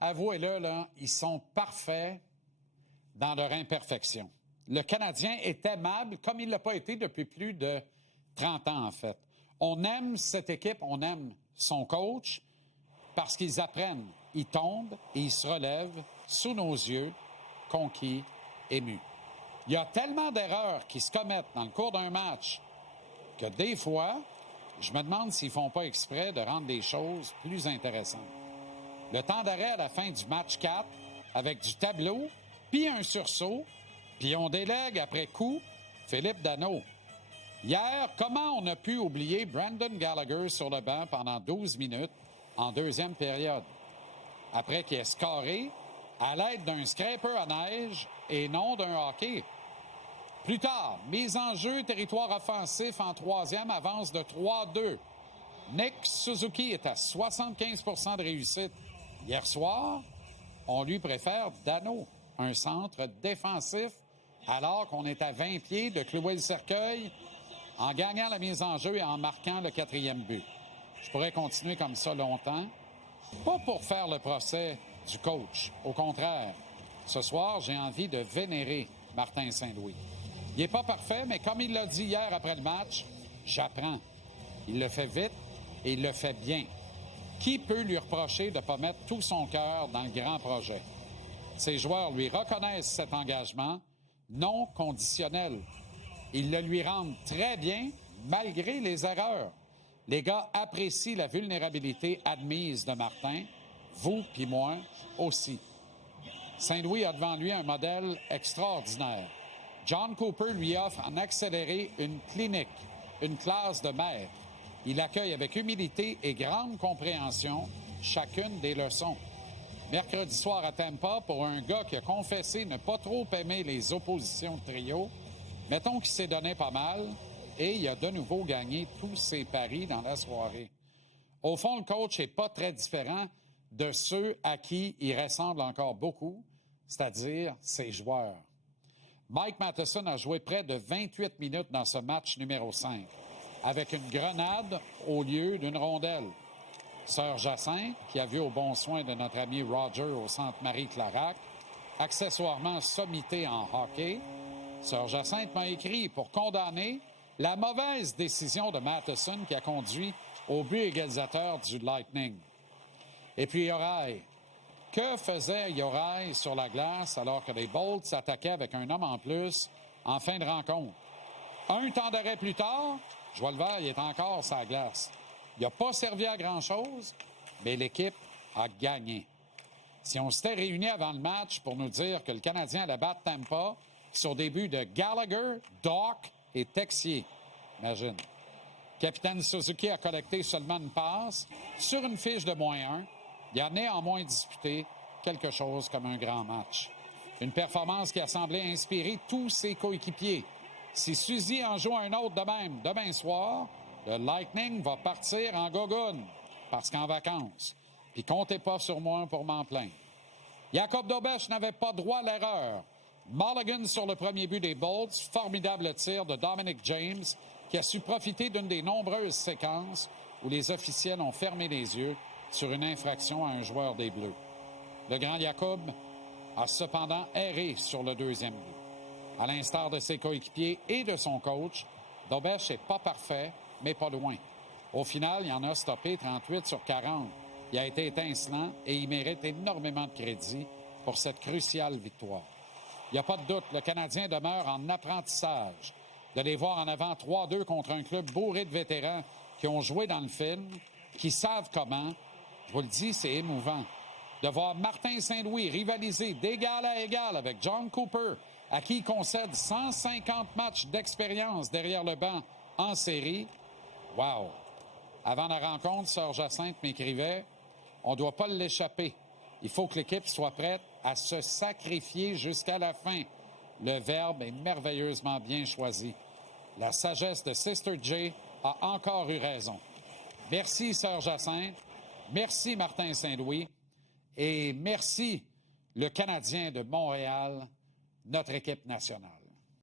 avouez-le, là, ils sont parfaits dans leur imperfection. Le Canadien est aimable comme il ne l'a pas été depuis plus de 30 ans, en fait. On aime cette équipe, on aime son coach parce qu'ils apprennent, ils tombent et ils se relèvent sous nos yeux, conquis, émus. Il y a tellement d'erreurs qui se commettent dans le cours d'un match que des fois, je me demande s'ils ne font pas exprès de rendre des choses plus intéressantes. Le temps d'arrêt à la fin du match 4, avec du tableau, puis un sursaut, puis on délègue après coup Philippe Danault. Hier, comment on a pu oublier Brendan Gallagher sur le banc pendant 12 minutes en deuxième période, après qu'il ait scoré à l'aide d'un scraper à neige et non d'un hockey? Plus tard, mise en jeu, territoire offensif en troisième, avance de 3-2. Nick Suzuki est à 75 % de réussite. Hier soir, on lui préfère Danault, un centre défensif, alors qu'on est à 20 pieds de clouer le cercueil en gagnant la mise en jeu et en marquant le 4e but. Je pourrais continuer comme ça longtemps. Pas pour faire le procès du coach. Au contraire, ce soir, j'ai envie de vénérer Martin Saint-Louis. Il n'est pas parfait, mais comme il l'a dit hier après le match, j'apprends. Il le fait vite et il le fait bien. Qui peut lui reprocher de ne pas mettre tout son cœur dans le grand projet? Ses joueurs lui reconnaissent cet engagement non conditionnel. Ils le lui rendent très bien, malgré les erreurs. Les gars apprécient la vulnérabilité admise de Martin, vous puis moi aussi. Saint-Louis a devant lui un modèle extraordinaire. John Cooper lui offre en accéléré une clinique, une classe de maître. Il accueille avec humilité et grande compréhension chacune des leçons. Mercredi soir à Tampa, pour un gars qui a confessé ne pas trop aimer les oppositions de trio, mettons qu'il s'est donné pas mal et il a de nouveau gagné tous ses paris dans la soirée. Au fond, le coach n'est pas très différent de ceux à qui il ressemble encore beaucoup, c'est-à-dire ses joueurs. Mike Matheson a joué près de 28 minutes dans ce match numéro 5, avec une grenade au lieu d'une rondelle. Sœur Jacinthe, qui a vu au bon soin de notre ami Roger au Centre Marie-Clarac, accessoirement sommité en hockey, Sœur Jacinthe m'a écrit pour condamner la mauvaise décision de Matheson qui a conduit au but égalisateur du Lightning. Et puis Yoraï. Que faisait Yoraï sur la glace alors que les Bolts s'attaquaient avec un homme en plus en fin de rencontre? Un temps d'arrêt plus tard, je vois le vert, il est encore sur la glace. Il n'a pas servi à grand-chose, mais l'équipe a gagné. Si on s'était réunis avant le match pour nous dire que le Canadien allait battre Tampa sur des buts de Gallagher, Doc et Texier, imagine. Capitaine Suzuki a collecté seulement une passe sur une fiche de -1. Il a néanmoins disputé quelque chose comme un grand match. Une performance qui a semblé inspirer tous ses coéquipiers. Si Suzy en joue un autre de même demain soir, le Lightning va partir en gogoune, parce qu'en vacances. Puis comptez pas sur moi pour m'en plaindre. Jacob Dobeš n'avait pas droit à l'erreur. Mulligan sur le premier but des Bolts, formidable tir de Dominic James, qui a su profiter d'une des nombreuses séquences où les officiels ont fermé les yeux sur une infraction à un joueur des Bleus. Le grand Jacob a cependant erré sur le deuxième but. À l'instar de ses coéquipiers et de son coach, Dobeš n'est pas parfait, mais pas loin. Au final, il en a stoppé 38 sur 40. Il a été étincelant et il mérite énormément de crédit pour cette cruciale victoire. Il n'y a pas de doute, le Canadien demeure en apprentissage. De les voir en avant 3-2 contre un club bourré de vétérans qui ont joué dans le film, qui savent comment, je vous le dis, c'est émouvant. De voir Martin Saint-Louis rivaliser d'égal à égal avec John Cooper, à qui il concède 150 matchs d'expérience derrière le banc en série. Wow! Avant la rencontre, Sœur Jacinthe m'écrivait « On ne doit pas l'échapper. Il faut que l'équipe soit prête à se sacrifier jusqu'à la fin. » Le verbe est merveilleusement bien choisi. La sagesse de Sister J a encore eu raison. Merci, Sœur Jacinthe. Merci, Martin Saint-Louis. Et merci, le Canadien de Montréal, notre équipe nationale.